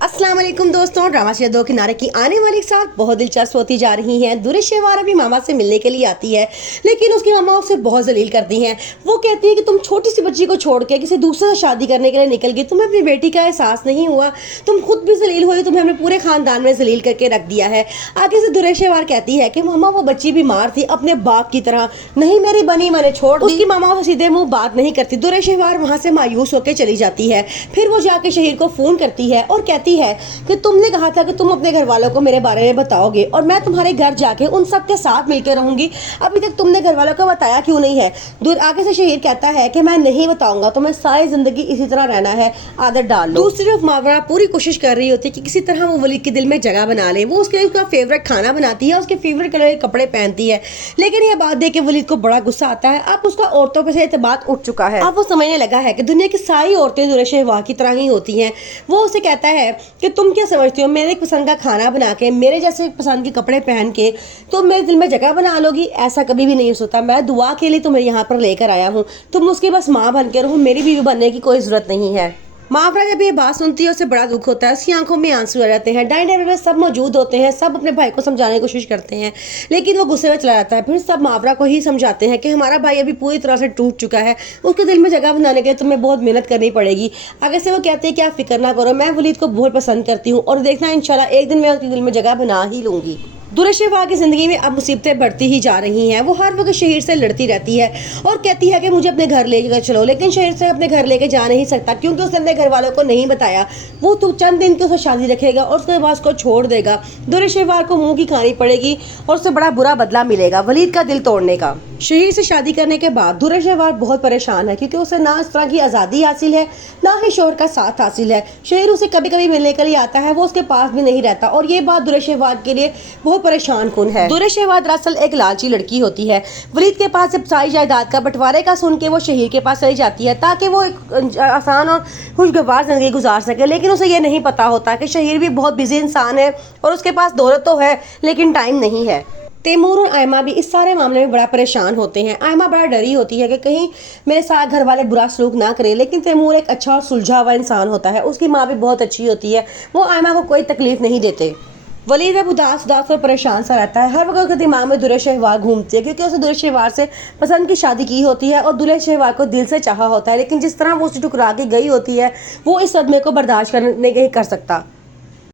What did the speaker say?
अस्सलाम वालेकुम दोस्तों, ड्रामा से दो किनारे की आने वाली साथ बहुत दिलचस्प होती जा रही हैं। दुरेश शेवार अभी मामा से मिलने के लिए आती है, लेकिन उसकी मामा उसे बहुत जलील करती हैं। वो कहती है कि तुम छोटी सी बच्ची को छोड़ के किसी दूसरे से शादी करने के लिए निकल गई, तुम्हें अपनी बेटी का एहसास नहीं हुआ, तुम खुद भी जलील हुई, तुम्हें अपने पूरे खानदान में जलील करके रख दिया है। आगे से दुरेश शेवार कहती है कि मामा वो बच्ची बीमार थी, अपने बाप की तरह नहीं मेरी बनी, मैंने छोड़ दी। उसकी मामा वो सीधे मुंह बात नहीं करती। दुरेश शेवार वहाँ से मायूस होकर चली जाती है। फिर वो जाके शहीर को फोन करती है और कहती है कि तुमने कहा था कि तुम अपने घर वालों को मेरे बारे में बताओगे और मैं तुम्हारे घर जाके उन सब के साथ मिलकर रहूंगी, अभी तक तुमने घर वालों को बताया क्यों नहीं है। दूर आगे से शहीर कहता है कि मैं नहीं बताऊंगा, तुम्हें सारी जिंदगी इसी तरह रहना है, आदत डाल लो। दूसरी तरफ मावरा पूरी कोशिश कर रही होती है कि किसी तरह वो वलीद के दिल में जगह बना ले। वो उसके लिए उसका फेवरेट खाना बनाती है, उसके फेवरेट कलर के कपड़े पहनती है, लेकिन ये बात देख के वलीद को बड़ा गुस्सा आता है। अब उसका औरतों पे से एतबार उठ चुका है। अब वो समझने लगा है कि दुनिया की सारी औरतें दुरेश शेवार की तरह ही होती हैं। वो उसे कहता है कि तुम क्या समझती हो, मेरे पसंद का खाना बना के, मेरे जैसे पसंद के कपड़े पहन के तुम मेरे दिल में जगह बना लोगी? ऐसा कभी भी नहीं हो सकता। मैं दुआ के लिए तुम्हें यहाँ पर लेकर आया हूँ, तुम उसकी बस माँ बन के रहो, मेरी बीवी बनने की कोई जरूरत नहीं है। मावरा जब ये बात सुनती है उसे बड़ा दुख होता है, उसकी आंखों में आंसू आ जाते हैं। डाइनिंग टेबल पर सब मौजूद होते हैं, सब अपने भाई को समझाने की कोशिश करते हैं, लेकिन वो गुस्से में चला जाता है। फिर सब मावरा को ही समझाते हैं कि हमारा भाई अभी पूरी तरह से टूट चुका है, उसके दिल में जगह बनाने के लिए तुम्हें बहुत मेहनत करनी पड़ेगी। आगे से वो कहते हैं कि आप फिक्र ना करो, मैं वलीद को बहुत पसंद करती हूँ और देखना इंशाल्लाह एक दिन मैं उसके दिल में जगह बना ही लूंगी। दुरेश शेवार की जिंदगी में अब मुसीबतें बढ़ती ही जा रही हैं। वो हर वक्त शहीर से लड़ती रहती है और कहती है कि मुझे अपने घर लेकर चलो, लेकिन शहीर से अपने घर लेके जा नहीं सकता क्योंकि उसने अपने घर वालों को नहीं बताया। वो तो चंद दिन की उसे शादी रखेगा और उसके बाद उसको छोड़ देगा। दुरेश शेवार को मुंह की खानी पड़ेगी और उसे बड़ा बुरा बदला मिलेगा वलीद का दिल तोड़ने का। शहीर से शादी करने के बाद दुरेश शेवार बहुत परेशान है क्योंकि उसे ना इस तरह की आज़ादी हासिल है, ना ही शोहर का साथ हासिल है। शहीर उसे कभी कभी मिलने के लिए आता है, वो उसके पास भी नहीं रहता और ये बात दुरेश शेवार के लिए बहुत परेशान कुन है। दुरेश शेवार दरअसल एक लालची लड़की होती है। वलीद के पास जब सारी जायदाद का बंटवारे का सुन के वो शहीर के पास चली जाती है ताकि वो एक आसान और खुशगवार जिंदगी गुजार सके, लेकिन उसे ये नहीं पता होता कि शहीर भी बहुत बिजी इंसान है और उसके पास दौलत तो है लेकिन टाइम नहीं है। तैमूर और आयमा भी इस सारे मामले में बड़ा परेशान होते हैं। आयमा बड़ा डरी होती है कि कहीं मेरे साथ घर वाले बुरा सलूक ना करें, लेकिन तैमूर एक अच्छा और सुलझा हुआ इंसान होता है। उसकी माँ भी बहुत अच्छी होती है, वो आयमा को कोई तकलीफ नहीं देते। वलीद अब उदास और परेशान सा रहता है। हर वक्त उसके दिमाग में दुरेश शेवार घूमती है क्योंकि उसे दुरेश शेवार से पसंद की शादी की होती है और दुरेश शेवार को दिल से चाहा होता है, लेकिन जिस तरह वो उसे ठुकरा के गई होती है वो इस सदमे को बर्दाश्त करने नहीं कर सकता।